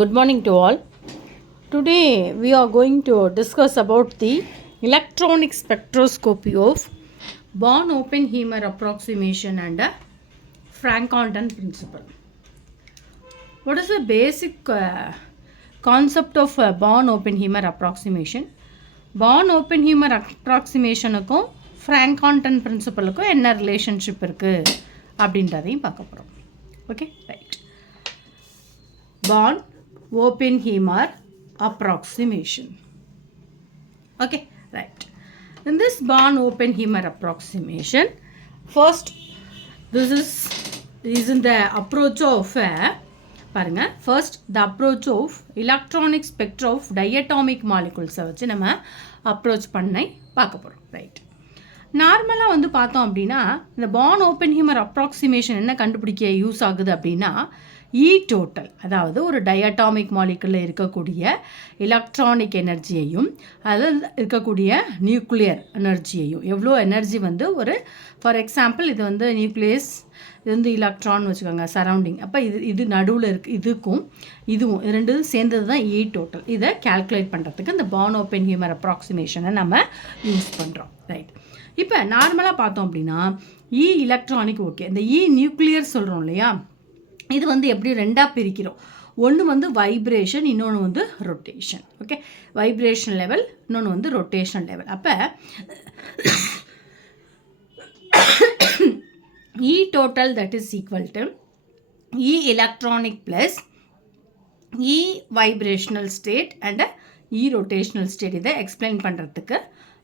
Good morning to all. Today we are going to discuss about the electronic spectroscopy of Born-Oppenheimer approximation and Frank-Condon principle. What is the basic concept of Born-Oppenheimer approximation? Born-Oppenheimer approximationக்கும் Frank-Condon principleக்கும் என்ன relationship இருக்குது அப்படின்றதையும் பார்க்க போகிறோம். Okay, right. Born-Oppenheimer approximation. Okay, right. In this Born-Oppenheimer approximation, first this is in the approach of பாருங்க, first the approach of electronic spectra of diatomic molecules வச்சு நம்ம approach பண்ணி பார்க்க போகிறோம். ரைட். நார்மலாக வந்து பார்த்தோம் அப்படின்னா இந்த Born-Oppenheimer approximation என்ன கண்டுபிடிக்க யூஸ் ஆகுது அப்படின்னா டோட்டல், அதாவது ஒரு டயட்டாமிக் மாலிகுலில் இருக்கக்கூடிய எலக்ட்ரானிக் எனர்ஜியையும் அதில் இருக்கக்கூடிய நியூக்ளியர் எனர்ஜியையும், எவ்வளோ எனர்ஜி வந்து ஒரு ஃபார் எக்ஸாம்பிள் இது வந்து நியூக்ளியஸ், இது வந்து எலக்ட்ரான் வச்சுக்கோங்க சரௌண்டிங், அப்போ இது நடுவில் இருக்குது, இதுவும் ரெண்டு சேர்ந்தது தான் டோட்டல். இதை கேல்குலேட் பண்ணுறதுக்கு இந்த Born-Oppenheimer அப்ராக்சிமேஷனை நம்ம யூஸ் பண்ணுறோம். ரைட். இப்போ நார்மலாக பார்த்தோம் அப்படின்னா எலக்ட்ரானிக் ஓகே, இந்த நியூக்ளியர் சொல்கிறோம் இல்லையா, இது வந்து எப்படி ரெண்டாக பிரிக்கிறோம். ஒன்று வந்து வைப்ரேஷன், இன்னொன்று வந்து ரொட்டேஷன். ஓகே, வைப்ரேஷன் லெவல், இன்னொன்று வந்து ரொட்டேஷன் லெவல். அப்போ total that is equal to electronic plus vibrational state and rotational state. இதை எக்ஸ்பிளைன் பண்ணுறதுக்கு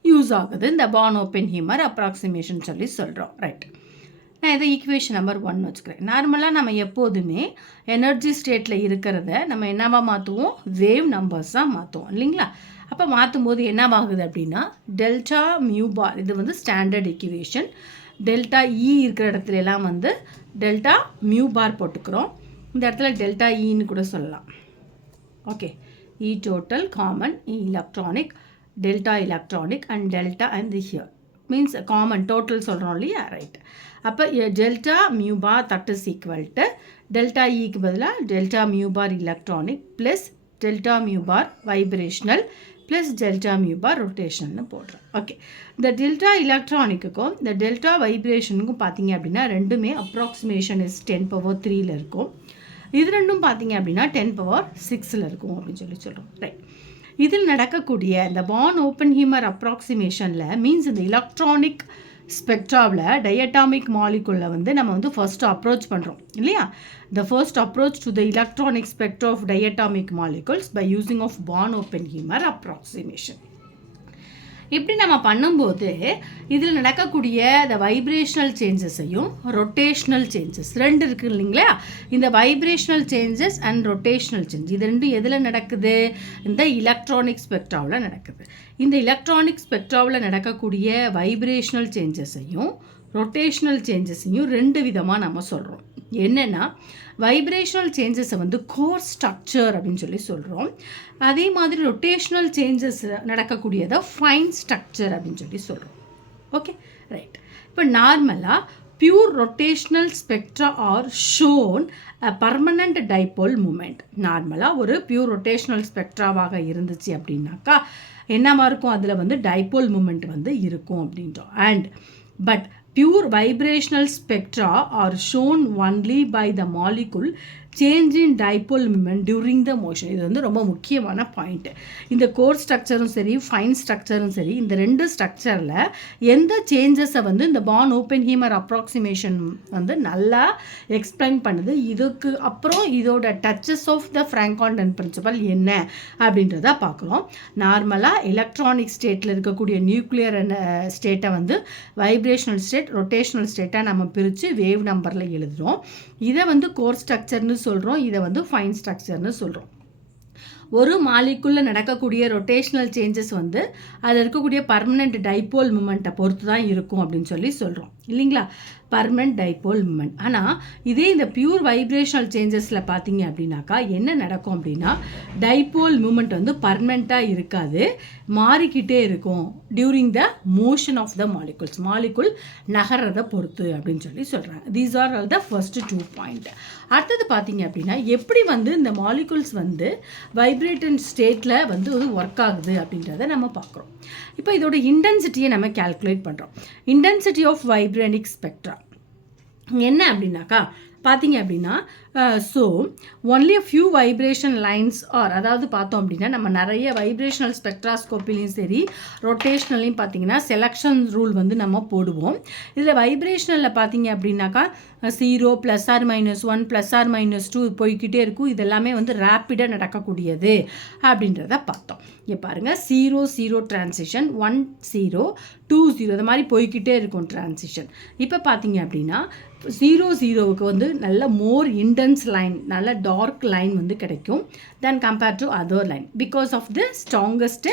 யூஸ் ஆகுது இந்த Born-Oppenheimer அப்ராக்சிமேஷன் சொல்லி சொல்கிறோம். ரைட். நான் இதை ஈக்குவேஷன் நம்பர் 1 வச்சுக்கிறேன். நார்மலாக நம்ம எப்போதுமே எனர்ஜி ஸ்டேட்டில் இருக்கிறத நம்ம என்னவா மாற்றுவோம், வேவ் நம்பர்ஸாக மாற்றுவோம் இல்லைங்களா. அப்போ மாற்றும் போது என்னவாகுது அப்படின்னா டெல்டா மியூ பார், இது வந்து ஸ்டாண்டர்ட் ஈக்குவேஷன். டெல்டா இருக்கிற இடத்துல எல்லாம் வந்து டெல்டா மியூ பார் போட்டுக்கிறோம். இந்த இடத்துல டெல்டா கூட சொல்லலாம். Okay, total common, electronic, delta electronic and delta and here means common total சொல்கிறோம் இல்லையா. ரைட். அப்போ delta mu bar that is equal to delta க்கு பதிலாக delta mu bar electronic plus delta mu bar vibrational plus delta mu bar ரொட்டேஷன்னு போடுறோம். Okay, இந்த delta எலக்ட்ரானிக்குக்கும் இந்த delta வைப்ரேஷனுக்கும் பார்த்தீங்க அப்படின்னா ரெண்டுமே அப்ராக்சிமேஷன் இஸ் 10^3 இருக்கும். இது ரெண்டும் பார்த்தீங்க அப்படின்னா 10^6 இருக்கும் அப்படின்னு சொல்கிறோம். ரைட். இதில் நடக்கக்கூடிய இந்த Born-Oppenheimer அப்ராக்சிமேஷனில் மீன்ஸ் இந்த எலக்ட்ரானிக் ஸ்பெக்ட்ராவில் டயட்டாமிக் மாலிகுலில் வந்து நம்ம வந்து ஃபர்ஸ்ட்டு அப்ரோச் பண்ணுறோம் இல்லையா. The first approach to the electronic spectra of diatomic molecules by using of Born-Oppenheimer approximation. இப்படி நம்ம பண்ணும்போது இதில் நடக்கக்கூடிய இந்த வைப்ரேஷனல் சேஞ்சஸையும் ரொட்டேஷ்னல் சேஞ்சஸ் ரெண்டு இருக்குது இல்லைங்களா. இந்த vibrational changes and rotational change இது ரெண்டும் எதில் நடக்குது, இந்த எலக்ட்ரானிக் ஸ்பெக்ட்ராவில் நடக்குது. இந்த எலக்ட்ரானிக் ஸ்பெக்ட்ராவில் நடக்கக்கூடிய வைப்ரேஷனல் சேஞ்சஸையும் ரொட்டேஷ்னல் சேஞ்சஸையும் ரெண்டு விதமாக நம்ம சொல்கிறோம். என்னென்னா வைப்ரேஷனல் சேஞ்சஸை வந்து கோர் ஸ்ட்ரக்சர் அப்படின்னு சொல்லி சொல்கிறோம். அதே மாதிரி ரொட்டேஷ்னல் சேஞ்சஸ் நடக்கக்கூடியதை ஃபைன் ஸ்ட்ரக்சர் அப்படின்னு சொல்லி சொல்கிறோம். Okay, right. இப்போ நார்மலாக pure rotational spectra are shown a permanent dipole moment. நார்மலாக ஒரு பியூர் ரொட்டேஷ்னல் ஸ்பெக்ட்ராவாக இருந்துச்சு அப்படின்னாக்கா என்னவா இருக்கும், அதில் வந்து டைபோல் மூமெண்ட் வந்து இருக்கும் அப்படின்றோம். But pure vibrational spectra are shown only by the molecule change in dipole moment during the motion. இது வந்து ரொம்ப முக்கியமான பாயிண்ட்டு. இந்த கோர் ஸ்ட்ரக்சரும் சரி ஃபைன் ஸ்ட்ரக்சரும் சரி இந்த ரெண்டு ஸ்ட்ரக்சரில் எந்த சேஞ்சஸை வந்து இந்த Born-Oppenheimer அப்ராக்சிமேஷன் வந்து நல்லா எக்ஸ்பிளைன் பண்ணுது. இதுக்கு அப்புறம் இதோட duchess of the Frank-Condon principal என்ன அப்படின்றத பார்க்குறோம். நார்மலாக எலக்ட்ரானிக் ஸ்டேட்டில் இருக்கக்கூடிய நியூக்ளியர் ஸ்டேட்டை வந்து வைப்ரேஷனல் ஸ்டேட், ரொட்டேஷனல் ஸ்டேட்டாக நம்ம பிரித்து வேவ் நம்பரில் எழுதுகிறோம். இதை வந்து கோர் ஸ்ட்ரக்சர்னு சொல்கிறோம், இதை வந்து ஃபைன் ஸ்ட்ரக்சர்னு சொல்கிறோம். ஒரு மாலிக்குள்ளே நடக்கக்கூடிய ரொட்டேஷ்னல் சேஞ்சஸ் வந்து அதில் இருக்கக்கூடிய பர்மனெண்ட் டைபோல் மூமெண்ட்டை பொறுத்து தான் இருக்கும் அப்படின்னு சொல்லி சொல்கிறோம் இல்லைங்களா, பர்மனெண்ட் டைபோல் மூமெண்ட். ஆனால் இதே இந்த பியூர் வைப்ரேஷனல் சேஞ்சஸில் பார்த்தீங்க அப்படின்னாக்கா என்ன நடக்கும் அப்படின்னா டைபோல் மூமெண்ட் வந்து பர்மனெண்ட்டாக இருக்காது, மாறிக்கிட்டே இருக்கும் during the motion of the molecules, molecule நகர்றதை பொறுத்து அப்படின்னு சொல்லி சொல்கிறாங்க. These are all the first 2 point. அடுத்தது பார்த்தீங்க அப்படின்னா எப்படி வந்து இந்த மாலிகுல்ஸ் வந்து வைப்ரேட்டன் ஸ்டேட்டில் வந்து ஒர்க் ஆகுது அப்படின்றத நம்ம பார்க்குறோம். இப்போ இதோட இன்டென்சிட்டியை நம்ம கால்குலேட் பண்ணுறோம். இன்டென்சிட்டி ஆஃப் வைப்ரனிக் ஸ்பெக்ட்ரா என்ன அப்படின்னாக்கா பார்த்தீங்க அப்படின்னா so only a few vibration lines R அதாவது பார்த்தோம் அப்படின்னா நம்ம நிறைய வைப்ரேஷனல் ஸ்பெக்ட்ராஸ்கோப்பிலையும் சரி ரொட்டேஷ்னலையும் பார்த்தீங்கன்னா செலெக்ஷன் ரூல் வந்து நம்ம போடுவோம். இதில் வைப்ரேஷனலில் பார்த்தீங்க அப்படின்னாக்கா 0 +R-1 +R-2 போய்கிட்டே இருக்கும். இதெல்லாமே வந்து ரேப்பிடாக நடக்கக்கூடியது அப்படின்றத பார்த்தோம். இங்கே பாருங்கள் 0-0 டிரான்சிஷன், 1-0 2-0 இது மாதிரி போய்கிட்டே இருக்கும் டிரான்சிஷன். இப்போ பார்த்தீங்க அப்படின்னா 0-0க்கு வந்து நல்ல மோர் இன்டென்ஸ் லைன், நல்ல டார்க் லைன் வந்து கிடைக்கும் then compared to other line because of the strongest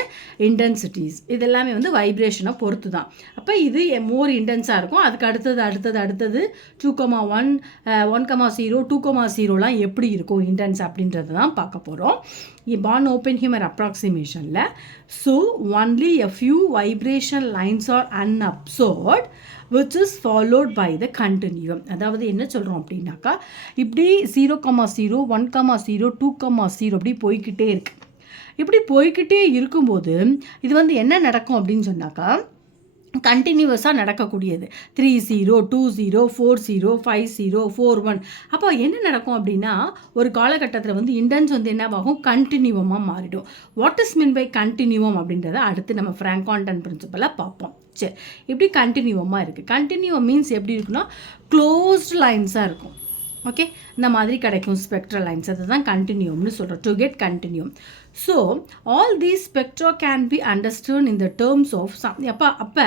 intensities. இதெல்லாமே வந்து வைப்ரேஷனை பொறுத்து தான். அப்போ இது மோர் இன்டென்ஸாக இருக்கும். அதுக்கு அடுத்தது 2,1 1,0 2,0லாம் எப்படி இருக்கும் இன்டென்ஸ் அப்படின்றது தான் பார்க்க போகிறோம் பான் ஓப்பன்ஹைமர் அப்ராக்சிமேஷனில். So only a few vibration lines are unabsorbed which is followed by the continuum. அதாவது என்ன சொல்கிறோம் அப்படின்னாக்கா இப்படி 0,0 1,0 2,0 இப்படி போய்கிட்டே இருக்கு. இப்படி போய்கிட்டே இருக்கும்போது இது வந்து என்ன நடக்கும் அப்படின்னு சொன்னாக்கா கண்டினியூவஸாக நடக்கக்கூடியது 3-0 2-0 4-0 5-0 4-1. அப்போ என்ன நடக்கும் அப்படின்னா ஒரு காலகட்டத்தில் வந்து இன்டென்ஸ் வந்து என்னவாகும் கண்டினியூவமாக மாறிடும். வாட் இஸ் மீன் பை கண்டினியூவம் அப்படின்றத அடுத்து நம்ம ஃப்ராங்கான்டன் பிரின்சிபலை பார்ப்போம். சரி, இப்படி கண்டினியூவமாக இருக்குது. கண்டினியூவம் மீன்ஸ் எப்படி இருக்குன்னா க்ளோஸ்ட் லைன்ஸாக இருக்கும். ஓகே, இந்த மாதிரி கிடைக்கும் ஸ்பெக்ட்ரல் லைன்ஸ், அதுதான் கண்டினியூம்னு சொல்கிறோம். To get continuum. So all these spectra can be understand in the terms of அப்போ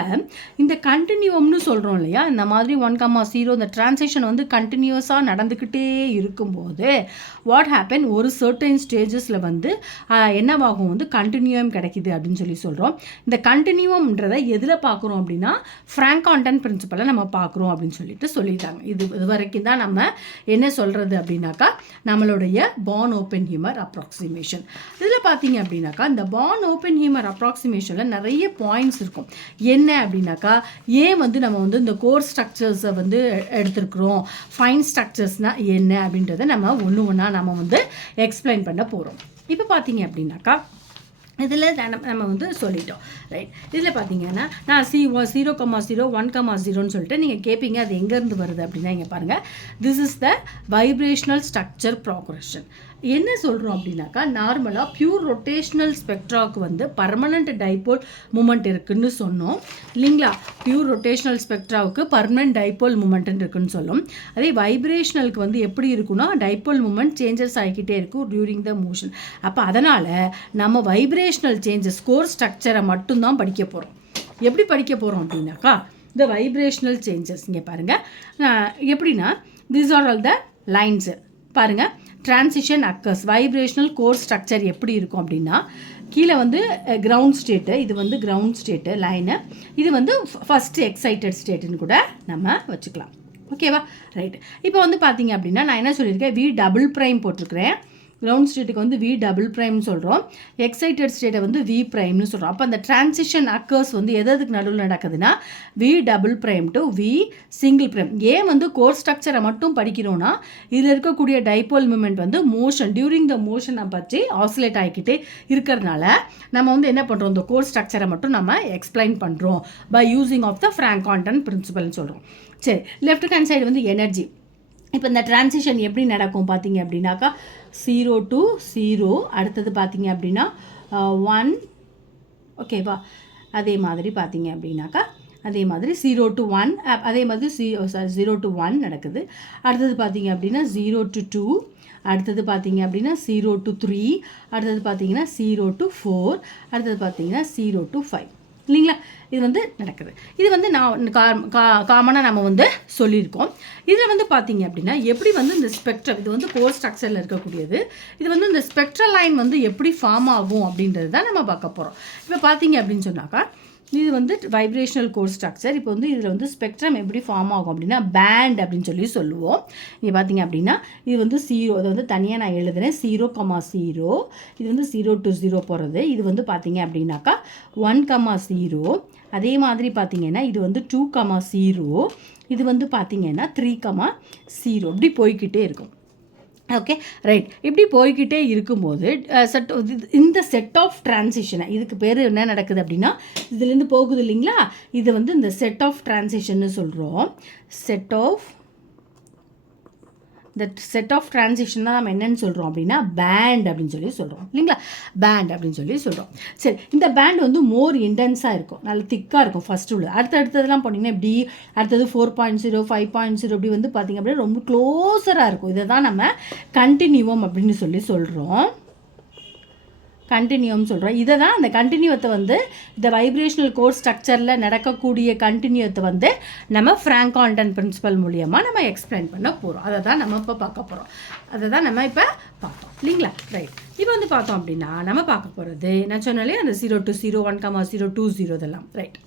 இந்த கண்டினியூம்னு சொல்கிறோம் இல்லையா, இந்த மாதிரி 1,0 இந்த டிரான்சிஷன் வந்து கண்டினியூஸாக நடந்துக்கிட்டே இருக்கும்போது வாட் ஹேப்பன் ஒரு சர்டைன் ஸ்டேஜஸில் வந்து என்னவாகும் வந்து கண்டினியூம் கிடைக்கிது அப்படின்னு சொல்லி சொல்கிறோம். இந்த கண்டினியூம்ன்றதை எதில் பார்க்குறோம் அப்படின்னா ஃப்ராங்கான்டன் பிரின்சிபலை நம்ம பார்க்குறோம் அப்படின்னு சொல்லிட்டாங்க. இது வரைக்கும் தான் நம்ம என்ன சொல்கிறது அப்படின்னாக்கா நம்மளுடைய பான் ஓப்பன்ஹைமர் அப்ராக்சிமேஷன். இதில் பார்த்தீங்க அப்படின்னாக்கா இந்த பான் ஓப்பன்ஹைமர் அப்ராக்சிமேஷனில் நிறைய பாயிண்ட்ஸ் இருக்கும். என்ன அப்படின்னாக்கா ஏன் வந்து நம்ம வந்து இந்த கோர் ஸ்ட்ரக்சர்ஸை வந்து எடுத்துருக்குறோம், ஃபைன் ஸ்ட்ரக்சர்ஸ்னால் என்ன அப்படின்றத நம்ம ஒன்றா நம்ம வந்து எக்ஸ்பிளைன் பண்ண போகிறோம். இப்போ பார்த்தீங்க அப்படின்னாக்கா இதில் நம்ம வந்து சொல்லிட்டோம் ரைட். இதில் பார்த்தீங்கன்னா நான் 0,0 1,0ன்னு சொல்லிட்டு நீங்கள் கேட்பீங்க அது எங்கேருந்து வருது அப்படின்னா இங்கே பாருங்கள், this is the vibrational structure progression. என்ன சொல்கிறோம் அப்படின்னாக்கா நார்மலாக பியூர் ரொட்டேஷ்னல் ஸ்பெக்ட்ராவுக்கு வந்து பர்மனண்ட் டைபோல் மூமெண்ட் இருக்குதுன்னு சொன்னோம் இல்லைங்களா. பியூர் ரொட்டேஷ்னல் ஸ்பெக்ட்ராவுக்கு பர்மனண்ட் டைபோல் மூமெண்ட் இருக்குன்னு சொல்லும். அதே வைப்ரேஷனலுக்கு வந்து எப்படி இருக்குன்னா டைபோல் மூமெண்ட் சேஞ்சஸ் ஆகிக்கிட்டே இருக்கும் டியூரிங் த மோஷன். அப்போ அதனால் நம்ம வைப்ரேஷனல் சேஞ்சஸ் கோர் ஸ்ட்ரக்சரை மட்டும்தான் படிக்க போகிறோம். எப்படி படிக்க போகிறோம் அப்படின்னாக்கா இந்த வைப்ரேஷனல் சேஞ்சஸ் இங்கே பாருங்கள் எப்படின்னா these are all the lines பாருங்கள். Transition occurs vibrational coarse structure எப்படி இருக்கும் அப்படின்னா கீழே வந்து கிரவுண்ட் ஸ்டேட்டு, இது வந்து கிரவுண்ட் ஸ்டேட்டு லைனு, இது வந்து ஃபஸ்ட்டு எக்ஸைட்டட் ஸ்டேட்டுன்னு கூட நம்ம வச்சுக்கலாம். ஓகேவா ரைட். இப்போ வந்து பார்த்தீங்க அப்படின்னா நான் என்ன சொல்லியிருக்கேன் V" போட்டிருக்கிறேன். கிரவுண்ட் ஸ்டேட்டுக்கு வந்து V" சொல்கிறோம், எக்ஸைட்டட் ஸ்டேட்டை வந்து V' சொல்கிறோம். அப்போ அந்த டிரான்சிஷன் அக்கர்ஸ் வந்து எதுக்கு நடுவில் நடக்குதுன்னா V" to V'. ஏன் வந்து கோர் ஸ்ட்ரக்சரை மட்டும் படிக்கிறோன்னா இதில் இருக்கக்கூடிய டைபோல் மூமெண்ட் வந்து மோஷன் டியூரிங் த மோஷனை பற்றி ஆசிலேட் ஆகிக்கிட்டே இருக்கிறதுனால நம்ம வந்து என்ன பண்ணுறோம் இந்த கோர் ஸ்ட்ரக்சரை மட்டும் நம்ம எக்ஸ்பிளைன் பண்ணுறோம் பை யூஸிங் ஆஃப் த ஃப்ராங்கான்டன் பிரின்சிபல்னு சொல்கிறோம். சரி, லெஃப்ட் ஹேண்ட் சைடு வந்து எனர்ஜி. இப்போ இந்த டிரான்சிஷன் எப்படி நடக்கும் பார்த்தீங்க அப்படின்னாக்கா 0 to 0, அடுத்தது பார்த்தீங்க அப்படின்னா 1 ஓகேவா. அதே மாதிரி பார்த்தீங்க அப்படின்னாக்கா அதே மாதிரி 0 to 1 அதே மாதிரி 0 to 1 நடக்குது. அடுத்தது பார்த்தீங்க அப்படின்னா 0 to 2, அடுத்தது பார்த்தீங்க அப்படின்னா 0 to 3, அடுத்தது பார்த்தீங்கன்னா 0 to 4, அடுத்தது பார்த்தீங்கன்னா 0 to 5. இல்லைங்களா? இது வந்து நடக்குது. இது வந்து நான் காமனாக நம்ம வந்து சொல்லியிருக்கோம். இதில் வந்து பார்த்தீங்க அப்படின்னா எப்படி வந்து இந்த ஸ்பெக்ட்ரம், இது வந்து கோர் ஸ்ட்ரக்சரில் இருக்கக்கூடியது, இது வந்து இந்த ஸ்பெக்ட்ரல் லைன் வந்து எப்படி ஃபார்ம் ஆகும் அப்படின்றது தான் நம்ம பார்க்க போகிறோம். இப்போ பார்த்தீங்க அப்படின்னு சொன்னாக்கா இது வந்து வைப்ரேஷனல் கோர் ஸ்ட்ரக்சர். இப்போ வந்து இதில் வந்து ஸ்பெக்ட்ரம் எப்படி ஃபார்ம் ஆகும் அப்படின்னா பேண்ட் அப்படின்னு சொல்லி சொல்லுவோம். இங்கே பார்த்தீங்க அப்படின்னா இது வந்து 0, அதை வந்து தனியாக நான் எழுதுகிறேன், 0,0. இது வந்து 0 to 0 போகிறது. இது வந்து பார்த்தீங்க அப்படின்னாக்கா 1,0. அதே மாதிரி பார்த்தீங்கன்னா இது வந்து 2,0. இது வந்து பார்த்தீங்கன்னா 3,0. இப்படி போய்கிட்டே இருக்கும். Okay, right. இப்படி போய்கிட்டே இருக்கும்போது இந்த செட் ஆஃப் ட்ரான்சிஷனை, இதுக்கு பேர் என்ன நடக்குது அப்படின்னா இதுலேருந்து போகுது இல்லைங்களா, இது வந்து இந்த செட் ஆஃப் ட்ரான்சிஷன்னு சொல்கிறோம். செட் ஆஃப் ட்ரான்சிஷன் தான் நம்ம என்னென்னு சொல்கிறோம் அப்படின்னா பேண்ட் அப்படின்னு சொல்லி சொல்கிறோம் இல்லைங்களா, பேண்ட் அப்படின்னு சொல்லி சொல்கிறோம். சரி, இந்த பேண்ட் வந்து மோர் இன்டென்ஸாக இருக்கும், நல்ல திக்காக இருக்கும் ஃபஸ்ட்டு உள்ள. அடுத்ததெல்லாம் போட்டிங்கன்னா இப்படி அடுத்தது 4.0 5.0 இப்படி வந்து பார்த்திங்க அப்படின்னா ரொம்ப க்ளோஸராக இருக்கும். இதை தான் நம்ம கண்டினியூவம் அப்படின்னு சொல்லி சொல்கிறோம். கண்டினியூம் சொல்கிறோம். இதை தான் அந்த கண்டினியூத்தை வந்து இந்த வைப்ரேஷனல் கோர் ஸ்ட்ரக்சரில் நடக்கக்கூடிய கண்டினியூத்தை வந்து நம்ம ஃப்ராங்க்-கான்டன் பிரின்சிபல் மூலியமாக நம்ம எக்ஸ்பிளைன் பண்ண போகிறோம். அதை தான் நம்ம இப்போ பார்க்க போகிறோம். அதை தான் நம்ம இப்போ பார்த்தோம் இல்லைங்களா, ரைட். இப்போ வந்து பார்த்தோம் அப்படின்னா நம்ம பார்க்க போகிறது நான் சொன்னாலே அந்த 0 to 0, 1,0, 2,0 இதெல்லாம், ரைட்.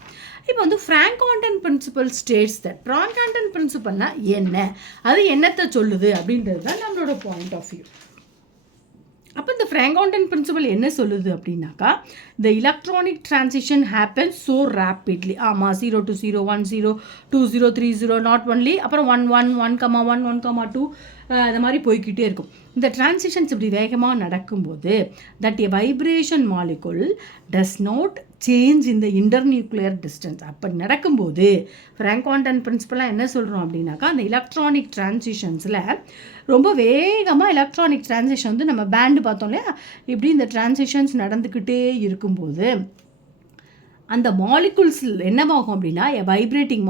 இப்போ வந்து Franck Condon principle states that. Franck Condon பிரின்சிபல்னால் என்ன, அது என்னத்தை சொல்லுது அப்படின்றது தான் நம்மளோட பாயிண்ட் ஆஃப் வியூ. அப்போ இந்த ஃப்ராங்க்-கான்டன் பிரின்சிபல் என்ன சொல்லுது அப்படின்னாக்கா the electronic transition happens so rapidly. ஆமாம், 0 to 0, 1 0, 2 0, 3 0, not only அப்புறம் 1 1, 1,1, 1,2 அது மாதிரி போய்கிட்டே இருக்கும். இந்த டிரான்சிஷன்ஸ் இப்படி வேகமாக நடக்கும்போது that a vibration molecule does not change in the internuclear distance. அப்படி நடக்கும்போது ஃப்ராங்க்-கான்டன் பிரின்சிபலாக என்ன சொல்கிறோம் அப்படின்னாக்கா அந்த எலக்ட்ரானிக் டிரான்சிஷன்ஸில் ரொம்ப வேகமாக எலக்ட்ரானிக் டிரான்சிஷன் வந்து நம்ம பேண்டு பார்த்தோம் இல்லையா, இப்படி இந்த டிரான்சிஷன்ஸ் நடந்துக்கிட்டே இருக்கும்போது அந்த மாலிகுல்ஸ் என்னவாகும் அப்படின்னா வைப்ரேட்டிங்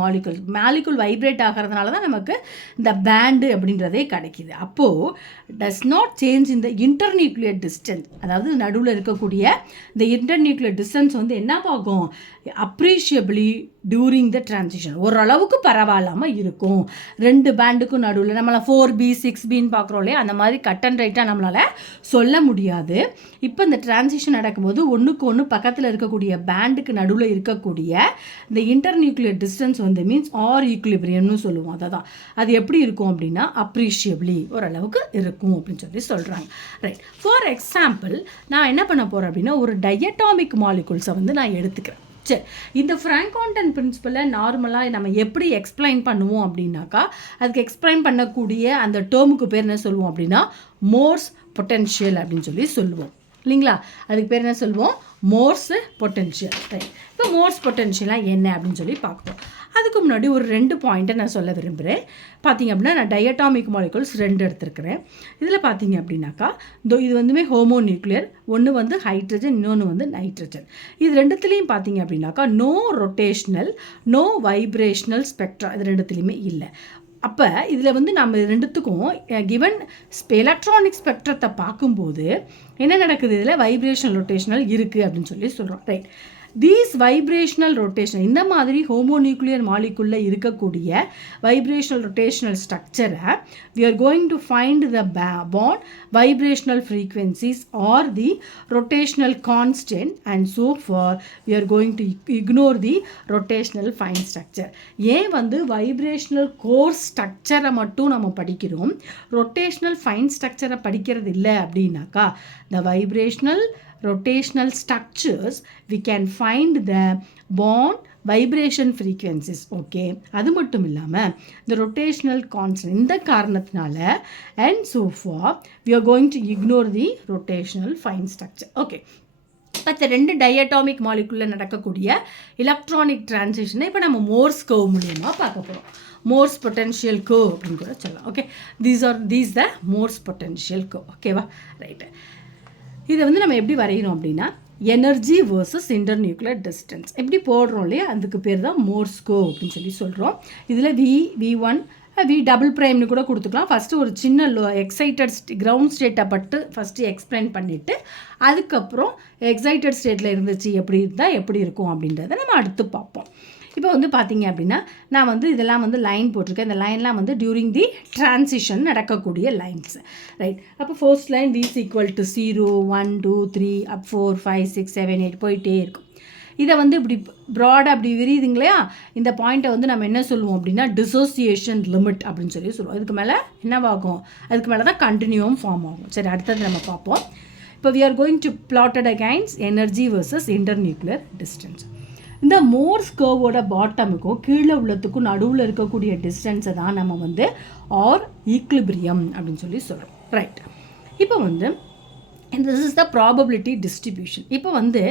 மாலிகுல் வைப்ரேட் ஆகிறதுனால தான் நமக்கு இந்த பேண்டு அப்படின்றதே கிடைக்கிது. அப்போது டஸ் நாட் சேஞ்ச் இந்த இன்டர்நியூக்ளியர் டிஸ்டன்ஸ், அதாவது நடுவில் இருக்கக்கூடிய இந்த இன்டர்நியூக்ளியர் டிஸ்டன்ஸ் வந்து என்னவாகும் அப்ரிஷியபிளி டியூரிங் த டிரான்சிஷன், ஓரளவுக்கு பரவாயில்லாமல் இருக்கும். 2 பேண்டுக்கும் நடுவில் நம்மளை 4B 6Bன்னு பார்க்குறோம் இல்லையா, அந்த மாதிரி கட் அண்ட் ரைட்டாக நம்மளால் சொல்ல முடியாது. இப்போ இந்த டிரான்சிஷன் நடக்கும்போது ஒன்றுக்கு ஒன்று பக்கத்தில் இருக்கக்கூடிய பேண்டுக்கு நடுவில் இருக்கக்கூடிய இந்த இன்டர்நியூக்ளியர் டிஸ்டன்ஸ் வந்து மீன்ஸ் ஆர் ஈக்குலிபிரியம்னு சொல்லுவோம். அதை தான் அது எப்படி இருக்கும் அப்படின்னா அப்ரிஷியபிளி ஓரளவுக்கு இருக்கும் அப்படின்னு சொல்லி சொல்கிறாங்க, ரைட். ஃபார் எக்ஸாம்பிள் நான் என்ன பண்ண போகிறேன் அப்படின்னா ஒரு டயட்டாமிக் மாலிகுல்ஸை வந்து நான் எடுத்துக்கிறேன். சரி, இந்த ஃப்ராங்க்-கான்டன் பிரின்சிபலை நார்மலாக நம்ம எப்படி எக்ஸ்பிளைன் பண்ணுவோம் அப்படின்னாக்கா அதுக்கு எக்ஸ்பிளைன் பண்ணக்கூடிய அந்த டேர்முக்கு பேர் என்ன சொல்லுவோம் அப்படின்னா மோர்ஸ் பொட்டென்ஷியல் அப்படின்னு சொல்லி சொல்லுவோம் இல்லைங்களா. அதுக்கு பேர் என்ன சொல்லுவோம் மோர்ஸ் பொட்டென்ஷியல், ரைட். இப்போ மோர்ஸ் பொட்டென்ஷியலாக என்ன அப்படின்னு சொல்லி பார்ப்போம். அதுக்கு முன்னாடி ஒரு 2 பாயிண்ட்டை நான் சொல்ல விரும்புகிறேன். பார்த்தீங்க அப்படின்னா நான் டயட்டாமிக் மாலிகுல்ஸ் 2 எடுத்துருக்கிறேன். இதில் பார்த்தீங்க அப்படின்னாக்கா இது வந்துமே ஹோமோ நியூக்ளியர், ஒன்று வந்து ஹைட்ரஜன், இன்னொன்று வந்து நைட்ரஜன். இது ரெண்டுத்துலேயும் பார்த்தீங்க அப்படின்னாக்கா நோ ரொட்டேஷ்னல் நோ வைப்ரேஷ்னல் ஸ்பெக்ட்ரா, இது ரெண்டுத்துலேயுமே இல்லை. அப்போ இதில் வந்து நம்ம ரெண்டுத்துக்கும் கிவன் எலக்ட்ரானிக் ஸ்பெக்ட்ரத்தை பார்க்கும்போது என்ன நடக்குது, இதில் வைப்ரேஷனல் ரொட்டேஷனல் இருக்குது அப்படின்னு சொல்லி சொல்கிறோம், ரைட். தீஸ் வைப்ரேஷனல் ரொட்டேஷன் இந்த மாதிரி ஹோமோநியூக்ளியர் மாலிகுல்ல இருக்கக்கூடிய வைப்ரேஷனல் ரொட்டேஷனல் ஸ்ட்ரக்சரை we are going to find the bond vibrational frequencies or the rotational constant, and so far we are going to ignore the rotational fine structure. ஏன் வந்து vibrational core ஸ்ட்ரக்சரை மட்டும் நம்ம படிக்கிறோம், ரொட்டேஷனல் ஃபைன் ஸ்ட்ரக்சரை படிக்கிறது இல்லை அப்படின்னாக்கா the vibrational rotational structures we can find the bond vibration frequencies. Okay, அது மட்டும் இல்லாமல் இந்த rotational constant இந்த காரணத்தினால and so far we are going to ignore the rotational fine structure. Okay, இப்போ 2 டயட்டாமிக் மாலிகுலில் நடக்கக்கூடிய எலக்ட்ரானிக் டிரான்சிஷனை இப்போ நம்ம மோர்ஸ் கர்வ் மூலியமாக பார்க்க போகிறோம். மோர்ஸ் பொட்டென்ஷியல் கர்வ் அப்படின்னு கூட சொல்லலாம். Okay, these the Morse potential curve. ஓகேவா, ரைட்டு. இதை வந்து நம்ம எப்படி வரைகிறோம் அப்படின்னா எனர்ஜி வர்சஸ் இன்டர்நியூக்ளியர் டிஸ்டன்ஸ் எப்படி போடுறோம் இல்லையா, அதுக்கு பேர் தான் மோர்ஸ் கர்வ் அப்படின்னு சொல்லி சொல்கிறோம். இதில் V1 வி டபுள் ப்ரைம்னு கூட கொடுத்துக்கலாம். ஃபஸ்ட்டு ஒரு சின்ன எக்ஸைட்டட் கிரவுண்ட் ஸ்டேட்டை பட்டு ஃபஸ்ட்டு எக்ஸ்பிளைன் பண்ணிவிட்டு அதுக்கப்புறம் எக்ஸைட்டட் ஸ்டேட்டில் இருந்துச்சு எப்படி இருந்தால் எப்படி இருக்கும் அப்படின்றத நம்ம அடுத்து பார்ப்போம். இப்போ வந்து பார்த்தீங்க அப்படின்னா நான் வந்து இதெல்லாம் வந்து லைன் போட்டிருக்கேன். இந்த லைன்லாம் வந்து டியூரிங் தி ட்ரான்சிஷன் நடக்கக்கூடிய லைன்ஸ், ரைட்? அப்போ ஃபர்ஸ்ட் லைன் V = 0 1 2 3 up 4 5 6 7 8 போயிட்டே இருக்கும். இதை வந்து இப்படி ப்ராடாக அப்படி விரியுதுங்க இல்லையா, இந்த பாயிண்ட்டை வந்து நம்ம என்ன சொல்லுவோம் அப்படின்னா டிசோசியேஷன் லிமிட் அப்படின்னு சொல்லுவோம். இதுக்கு மேலே என்னவாகும், அதுக்கு மேலே தான் கண்டினியூவும் ஃபார்ம் ஆகும். சரி, அடுத்தது நம்ம பார்ப்போம். இப்போ we are going to plotted against energy versus internuclear distance. இந்த மோர்ஸ் கர்வோட பாட்டமுக்கும் கீழே உள்ளதுக்கும் நடுவில் இருக்கக்கூடிய டிஸ்டன்ஸை தான் நம்ம வந்து ஆர் ஈக்லிபிரியம் அப்படின்னு சொல்லி சொல்கிறோம், ரைட்? இப்போ வந்து this is the probability distribution. இப்போ வந்து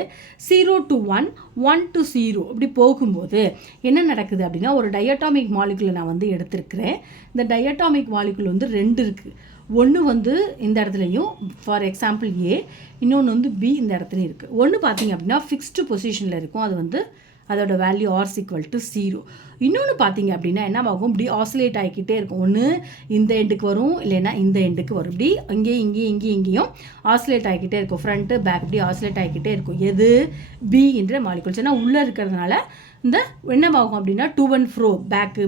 0 to 1 1 to 0 இப்படி போகும்போது என்ன நடக்குது அப்படின்னா ஒரு டயட்டாமிக் மாலிகுலை நான் வந்து எடுத்திருக்கிறேன். இந்த டயட்டாமிக் மாலிகுல் வந்து 2 இருக்குது. ஒன்று வந்து இந்த இடத்துலையும் ஃபார் எக்ஸாம்பிள் A, இன்னொன்று வந்து B இந்த இடத்துலையும் இருக்குது. ஒன்று பார்த்தீங்க அப்படின்னா ஃபிக்ஸ்டு பொசிஷனில் இருக்கும், அது வந்து அதோட வேல்யூ R = 0. இன்னொன்று பார்த்தீங்க அப்படின்னா என்ன ஆகும், இப்படி ஆசிலேட் ஆகிக்கிட்டே இருக்கும். ஒன்று இந்த எண்டுக்கு வரும், இல்லைன்னா இந்த எண்டுக்கு வரும். இப்படி இங்கேயும் ஆசிலேட் ஆகிக்கிட்டே இருக்கும். ஃப்ரண்ட்டு பேக் இப்படி ஆசிலேட் ஆகிக்கிட்டே இருக்கும். எது B என்ற மாலிகுல்ஸ். ஏன்னா உள்ளே இருக்கிறதுனால இந்த என்னவாகும் அப்படின்னா டூ அண்ட் ஃப்ரோ, பேக்கு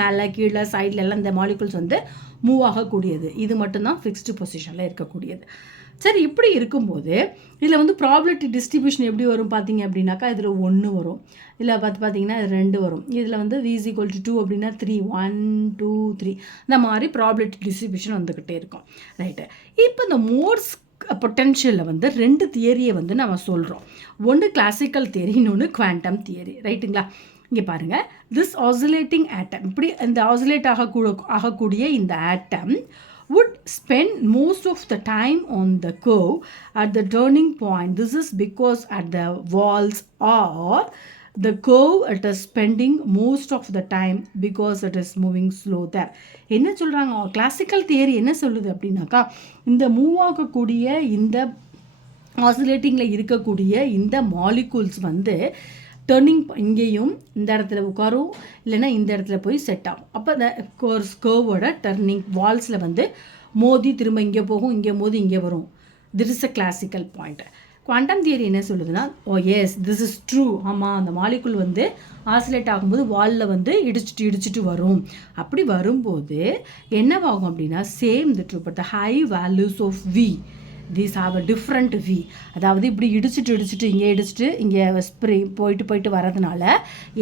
மேலே கீழே சைடில் எல்லாம் இந்த மாலிகுல்ஸ் வந்து மூவ் ஆகக்கூடியது. இது மட்டும்தான் ஃபிக்ஸ்டு பொசிஷனில் இருக்கக்கூடியது. சரி, இப்படி இருக்கும்போது இதில் வந்து ப்ராபபிலிட்டி டிஸ்ட்ரிபியூஷன் எப்படி வரும் பார்த்தீங்க அப்படின்னாக்கா இதில் 1 வரும், இதில் பார்த்தீங்கன்னா 2 வரும். இதில் வந்து V = 2 அப்படின்னா 3 1 2 3 இந்த மாதிரி ப்ராபபிலிட்டி டிஸ்ட்ரிபியூஷன் வந்துக்கிட்டே இருக்கும், ரைட்டு? இப்போ இந்த மோர்ஸ் பொட்டென்ஷியலில் வந்து 2 தியரியை வந்து நம்ம சொல்கிறோம். ஒன்று கிளாசிக்கல் தியரி, இன்னொன்று குவாண்டம் தியரி, ரைட்டுங்களா? இங்கே பாருங்கள், திஸ் ஆசிலேட்டிங் ஆட்டம், இப்படி இந்த ஆசிலேட் ஆகக்கூடிய இந்த ஆட்டம் would spend most of the time on the curve at the turning point. This is because at the walls or the curve it is spending most of the time because it is moving slow there. என்ன சொல்கிறாங்க classical theory என்ன சொல்லுது அப்படின்னாக்கா, இந்த move ஆகக்கூடிய இந்த ஆசிலேட்டிங்கில் இருக்கக்கூடிய இந்த மாலிகூல்ஸ் வந்து டர்னிங் இங்கேயும் இந்த இடத்துல உட்காரும், இல்லைன்னா இந்த இடத்துல போய் செட் ஆகும். அப்போ இந்த கர்வோட டர்னிங் வால்ஸில் வந்து மோதி திரும்ப இங்கே போகும், இங்கே மோதி இங்கே வரும். This is a classical point. Quantum theory என்ன சொல்லுதுன்னா, ஓ எஸ் திஸ் இஸ் ட்ரூ, ஆமாம் அந்த மாலிகுல் வந்து ஆசிலேட் ஆகும்போது வாலில் வந்து இடிச்சிட்டு வரும். அப்படி வரும்போது என்னவாகும் அப்படின்னா same the true but the high values of V these have a different V. அதாவது இப்படி இடிச்சிட்டு இங்கே ஸ்ப்ரே போயிட்டு வரதுனால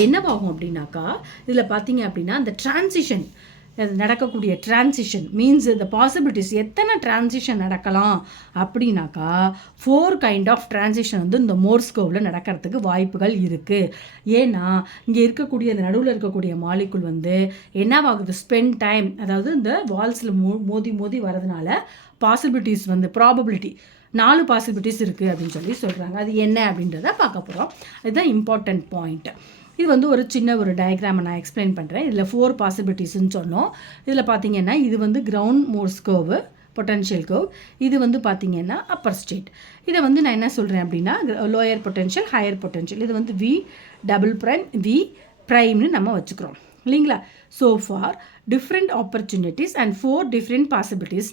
என்னவாகும் அப்படின்னாக்கா இதில் பார்த்தீங்க அப்படின்னா இந்த டிரான்சிஷன் நடக்கக்கூடிய டிரான்சிஷன் மீன்ஸ் இந்த பாசிபிலிட்டிஸ் எத்தனை டிரான்சிஷன் நடக்கலாம் அப்படின்னாக்கா 4 கைண்ட் ஆஃப் டிரான்சிஷன் வந்து இந்த மோர்ஸ் கர்வில் நடக்கிறதுக்கு வாய்ப்புகள் இருக்குது. ஏன்னா இங்கே இருக்கக்கூடிய இந்த நடுவில் இருக்கக்கூடிய மாலிகுல் வந்து என்னவாகுது ஸ்பெண்ட் டைம், அதாவது இந்த வால்ஸில் மோதி வரதுனால பாசிபிலிட்டிஸ் வந்து ப்ராபபிலிட்டி 4 பாசிபிலிட்டிஸ் இருக்குது அப்படின்னு சொல்லி சொல்கிறாங்க. அது என்ன அப்படின்றத பார்க்க போகிறோம். இதுதான் இம்பார்ட்டண்ட் பாயிண்ட். இது வந்து ஒரு சின்ன ஒரு டயக்ராமை நான் எக்ஸ்பிளைன் பண்ணுறேன். இதில் 4 பாசிபிலிட்டிஸ்ன்னு சொன்னோம். இதில் பார்த்தீங்கன்னா இது வந்து ground Morse curve, potential curve. இது வந்து பார்த்தீங்கன்னா அப்பர் ஸ்டேட். இதை வந்து நான் என்ன சொல்கிறேன் அப்படின்னா லோயர் பொட்டன்ஷியல், ஹையர் பொட்டன்ஷியல். இது வந்து V ப்ரைம்னு நம்ம வச்சுக்கிறோம் இல்லைங்களா? So for different opportunities and 4 different possibilities.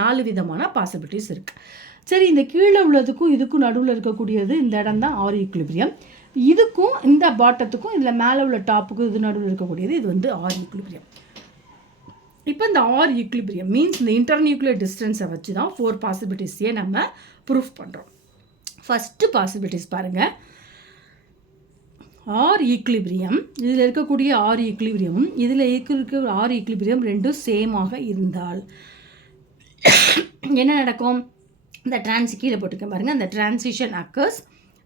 4 விதமான பாசிபிலிட்டிஸ் இருக்குது. சரி, இந்த கீழே உள்ளதுக்கும் இதுக்கும் நடுவில் இருக்கக்கூடியது இந்த இடம் தான் ஆர் ஈக்லிபிரியம். இதுக்கும் இந்த பாட்டத்துக்கும் இதில் மேலே உள்ள டாப்புக்கும் இது நடுவில் இருக்கக்கூடியது இது வந்து ஆர் ஈக்லிபிரியம். இப்போ இந்த ஆர் ஈக்லிபிரியம் மீன்ஸ் இந்த இன்டர்நியூக்ளியர் டிஸ்டன்ஸை வச்சு தான் 4 பாசிபிலிட்டிஸையே நம்ம ப்ரூஃப் பண்ணுறோம். ஃபஸ்ட்டு பாசிபிலிட்டிஸ் பாருங்கள், ஆர் ஈக்லிபிரியம். இதில் இருக்கக்கூடிய ஆர் ஈக்லிபிரியமும் இதில் இருக்க ஆர் ஈக்லிபிரியம் ரெண்டும் சேமாக இருந்தால் என்ன நடக்கும்? இந்த கீழே போட்டுக்க பாருங்கள், அந்த டிரான்சிஷன் அக்கர்ஸ்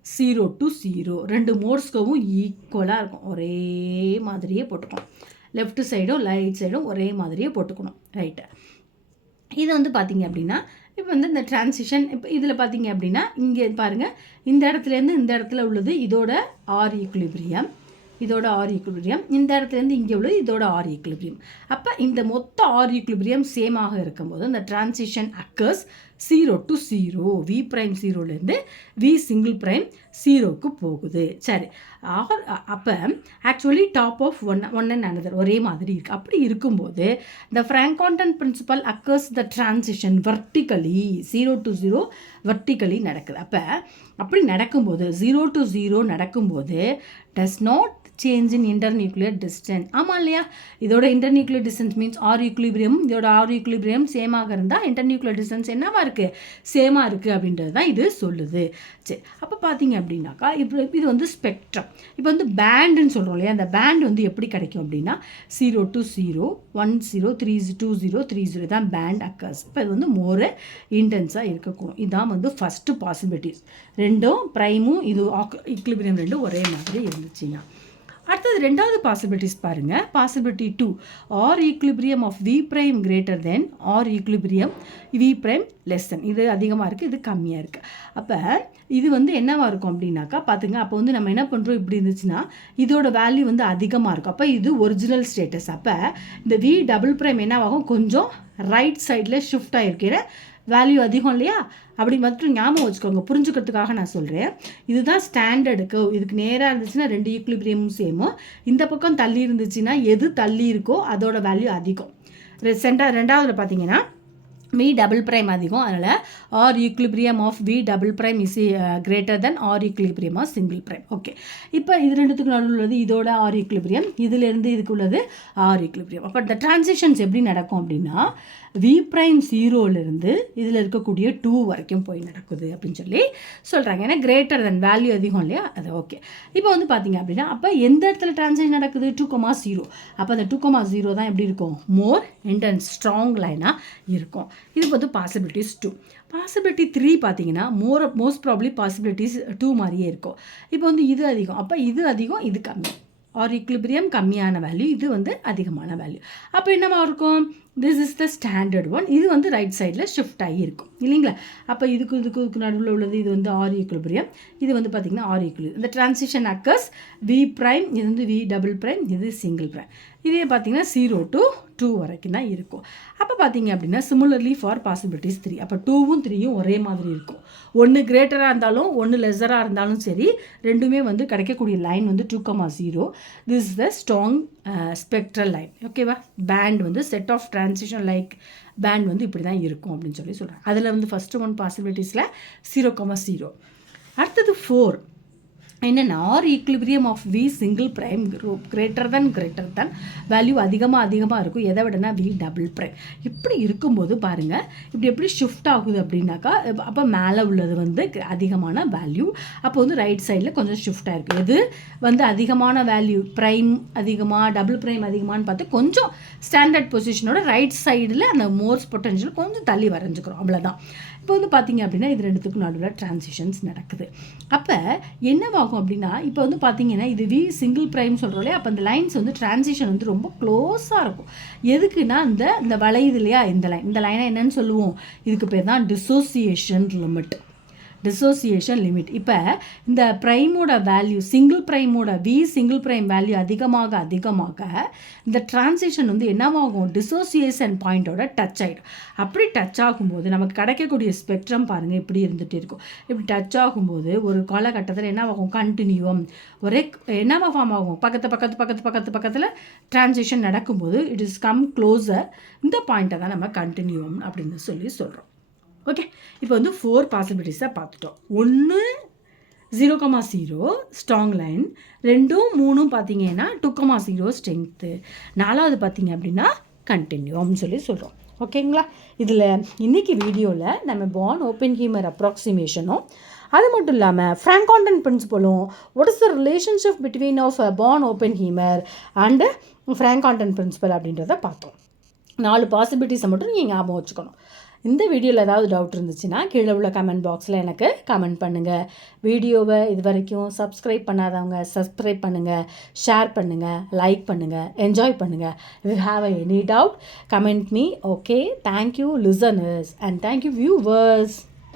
0 to 0. 2 மோர்ஸ்கவும் ஈக்குவலாக இருக்கும், ஒரே மாதிரியே போட்டுக்கணும். லெஃப்ட் சைடும் ரைட் சைடும் ஒரே மாதிரியே போட்டுக்கணும், ரைட்டு? இது வந்து பார்த்தீங்க அப்படின்னா இப்போ வந்து இந்த டிரான்சிஷன் இப்போ இதில் பார்த்தீங்க அப்படின்னா இங்கே பாருங்கள், இந்த இடத்துலேருந்து இந்த இடத்துல உள்ளது இதோட ஆர் ஈக்லிபிரியம், இதோட ஆர் ஈக்லிபிரியம். இந்த இடத்துலேருந்து இங்கே உள்ளது இதோட ஆர் ஈக்லிபிரியம். அப்போ இந்த மொத்த ஆர் ஈக்லிபிரியம் சேமாக இருக்கும்போது இந்த transition occurs 0 to 0, v prime 0லேருந்து v single prime 0க்கு போகுது. சரி, அப்போ actually top of one and another ஒரே மாதிரி இருக்குது. அப்படி இருக்கும்போது the Frank-Condon principle occurs the transition vertically, 0 to 0 vertically நடக்குது. அப்படி நடக்கும்போது 0 to 0 நடக்கும்போது does not change in internuclear distance. ஆமாம் இல்லையா? இதோட internuclear distance means R equilibrium, இதோட ஆர் ஈக்குலிபிரியம் சேமாக இருந்தால் இன்டர்நியூக்ளியர் டிஸ்டன்ஸ் என்னவா இருக்குது? சேமாக இருக்குது அப்படின்றது தான் இது சொல்லுது. சரி, அப்போ பார்த்தீங்க அப்படின்னாக்கா இது வந்து ஸ்பெக்ட்ரம். இப்போ வந்து பேண்டுன்னு சொல்கிறோம் இல்லையா? அந்த பேண்ட் வந்து எப்படி கிடைக்கும் அப்படின்னா 0 to 0, 1 0, 3 2 0 3 0 தான் பேண்ட் அக்கர்ஸ். இப்போ இது வந்து மோர் இன்டென்ஸாக இருக்கக்கூடும். இதுதான் வந்து ஃபஸ்ட்டு பாசிபிலிட்டிஸ். ரெண்டும் ப்ரைமும் இது ஈக்குலிபிரியம் ரெண்டும் ஒரே மாதிரி இருந்துச்சுன்னா. அடுத்தது ரெண்டாவது பாசிபிலிட்டிஸ் பாருங்கள். Possibility 2, R equilibrium of V prime greater than R equilibrium V prime less than. இது அதிகமாக இருக்குது, இது கம்மியாக இருக்குது. அப்போ இது வந்து என்னவாக இருக்கும் அப்படின்னாக்கா பார்த்துங்க. அப்போ வந்து நம்ம என்ன பண்ணுறோம், இப்படி இருந்துச்சுன்னா இதோட வேல்யூ வந்து அதிகமாக இருக்கும். அப்போ இது ஒரிஜினல் ஸ்டேட்டஸ். அப்போ இந்த வி டபுள் ப்ரைம் என்னவாகும், கொஞ்சம் ரைட் சைடில் ஷிஃப்ட் ஆகிருக்கிற வேல்யூ அதிகம் இல்லையா? அப்படி மட்டும் ஞாபகம் வச்சுக்கோங்க, புரிஞ்சுக்கிறதுக்காக நான் சொல்கிறேன். இதுதான் ஸ்டாண்டர்டுக்கு. இதுக்கு நேராக இருந்துச்சுன்னா ரெண்டு ஈக்குலிபிரியமும் சேமும். இந்த பக்கம் தள்ளி இருந்துச்சுன்னா எது தள்ளி இருக்கோ அதோட வேல்யூ அதிகம். ரெண்டாவதுல பார்த்தீங்கன்னா வி டபுள் ப்ரைம் அதிகம். அதனால் R equilibrium of V double prime is greater than R equilibrium of single prime. Okay, இப்போ இது ரெண்டுத்துக்கு நடுவில் உள்ளது இதோட ஆர் ஈக்குலிபிரியம், இதிலேருந்து இதுக்கு உள்ளது ஆர் ஈக்குலிபிரியம். அப்போ இந்த டிரான்சிஷன்ஸ் எப்படி நடக்கும் அப்படின்னா வி ப்ரைம் 0லேருந்து இதில் இருக்கக்கூடிய 2 வரைக்கும் போய் நடக்குது அப்படின்னு சொல்லி சொல்கிறாங்க. ஏன்னா கிரேட்டர் தென் வேல்யூ அதிகம் இல்லையா? அது ஓகே. இப்போ வந்து பார்த்தீங்க அப்படின்னா அப்போ எந்த இடத்துல டிரான்சிஷன் நடக்குது? 2,0. அப்போ அந்த 2,0 தான் எப்படி இருக்கும்? மோர் இன்டென்ஸ் ஸ்ட்ராங் லைனாக இருக்கும். இது வந்து பாசிபிலிட்டிஸ் 2. பாசிபிலிட்டி 3 பார்த்தீங்கன்னா மோஸ்ட் ப்ராப்ளி பாசிபிலிட்டிஸ் 2 மாதிரியே இருக்கும். இப்போ வந்து இது அதிகம், அப்போ இது அதிகம், இது கம்மி. ஆர் ஈக்குலிபிரியம் கம்மியான வேல்யூ, இது வந்து அதிகமான வேல்யூ. அப்போ என்னவா இருக்கும்? This is the standard one. இது வந்து ரைட் சைடில் ஷிஃப்ட் ஆகி இருக்கும் இல்லைங்களா? அப்போ இதுக்கு நடுவில் உள்ளது இது வந்து ஆர் ஈக்குலிபிரியம், இது வந்து பார்த்திங்கன்னா ஆர் ஈக்குலிபிரியம். இந்த டிரான்சிஷன் அக்கர்ஸ் வி ப்ரைம், இது வந்து வி டபுள் ப்ரைம், இது சிங்கிள் ப்ரைம். இதே பார்த்திங்கன்னா 0 to 2 வரைக்கும் தான் இருக்கும். அப்போ பார்த்தீங்க அப்படின்னா சிமிலர்லி ஃபார் பாசிபிலிட்டிஸ் 3. அப்போ 2வும் 3யும் ஒரே மாதிரி இருக்கும். ஒன்று கிரேட்டராக இருந்தாலும் ஒன்று லெஸராக இருந்தாலும் சரி, ரெண்டுமே வந்து கிடைக்கக்கூடிய லைன் வந்து 2,0. This is the strong spectral line. ஓகேவா? பேண்ட் வந்து set of transition like band வந்து இப்படி தான் இருக்கும் அப்படின்னு சொல்லி சொல்கிறாங்க. அதில் வந்து ஃபஸ்ட்டு ஒன் பாசிபிலிட்டிஸில் 0,0. அடுத்தது 4 என்னென்னா R equilibrium of V single prime greater than value அதிகமாக இருக்கும். எதை விடனா வி டபுள் ப்ரைம். இப்படி இருக்கும்போது பாருங்கள் இப்படி எப்படி ஷிஃப்ட் ஆகுது அப்படின்னாக்கா அப்போ மேலே உள்ளது வந்து அதிகமான வேல்யூ, அப்போ வந்து ரைட் சைடில் கொஞ்சம் ஷிஃப்ட் ஆகிருக்கு. எது வந்து அதிகமான வேல்யூ, ப்ரைம் அதிகமாக டபுள் ப்ரைம் அதிகமானு பார்த்து கொஞ்சம் ஸ்டாண்டர்ட் பொசிஷனோட ரைட் சைடில் அந்த மோர்ஸ் பொட்டன்ஷியல் கொஞ்சம் தள்ளி வரைஞ்சிக்கிறோம், அவ்வளோதான். இப்போ வந்து பார்த்திங்க அப்படின்னா இது ரெண்டுத்துக்கும் நடுவில் டிரான்சிஷன்ஸ் நடக்குது. அப்போ என்னவாகும் அப்படின்னா இப்போ வந்து பார்த்திங்கன்னா இது வி சிங்கிள் ப்ரைம் சொல்கிறோம் இல்லையா? அப்போ அந்த லைன்ஸ் வந்து டிரான்சிஷன் வந்து ரொம்ப க்ளோஸாக இருக்கும். எதுக்குன்னா இந்த வளையுது இல்லையா? இந்த லைனை என்னன்னு சொல்லுவோம்? இதுக்கு பேர் தான் டிசோசியேஷன் லிமிட். இப்போ இந்த ப்ரைமோட வேல்யூ சிங்கிள் ப்ரைமோட சிங்கிள் ப்ரைம் வேல்யூ அதிகமாக இந்த டிரான்சிஷன் வந்து என்னவாகும்? டிசோசியேஷன் பாயிண்டோட டச் ஆகிடும். அப்படி டச் ஆகும்போது நமக்கு கிடைக்கக்கூடிய ஸ்பெக்ட்ரம் பாருங்கள் இப்படி இருந்துகிட்டே இருக்கும். இப்படி டச் ஆகும்போது ஒரு காலகட்டத்தில் என்னவாகும்? கண்டினியூம் ஒரே என்னவா ஃபார்ம் ஆகும்? பக்கத்தில் டிரான்சிஷன் நடக்கும்போது இட் இஸ் கம் க்ளோசர். இந்த பாயிண்ட்டை தான் நம்ம கண்டினியூம் அப்படின்னு சொல்கிறோம். ஓகே, இப்போ வந்து 4 பாசிபிலிட்டிஸாக பார்த்துட்டோம். 1 0,0 ஸ்ட்ராங் லைன், 2 3 பார்த்தீங்கன்னா 2,0 ஸ்ட்ரென்த்து, 4வது பார்த்தீங்க அப்படின்னா கண்டினியூம்னு சொல்லி சொல்கிறோம். ஓகேங்களா? இதில் இன்றைக்கி வீடியோவில் நம்ம பான் ஓப்பன்ஹீமர் அப்ராக்சிமேஷனும் அது மட்டும் இல்லாமல் Frank-Condon பிரின்சிபலும் what is the relationship between of Born Oppenheimer and Frank-Condon principle அப்படின்றத பார்த்தோம். 4 பாசிபிலிட்டிஸை மட்டும் நீங்கள் ஞாபகம் வச்சுக்கணும். இந்த வீடியோவில் ஏதாவது டவுட் இருந்துச்சுன்னா கீழே உள்ள கமெண்ட் பாக்ஸில் எனக்கு கமெண்ட் பண்ணுங்கள். வீடியோவை இது வரைக்கும் சப்ஸ்கிரைப் பண்ணாதவங்க சப்ஸ்கிரைப் பண்ணுங்கள், ஷேர் பண்ணுங்கள், லைக் பண்ணுங்கள், என்ஜாய் பண்ணுங்கள். If you have any doubt, comment me. Okay, thank you listeners and thank you viewers.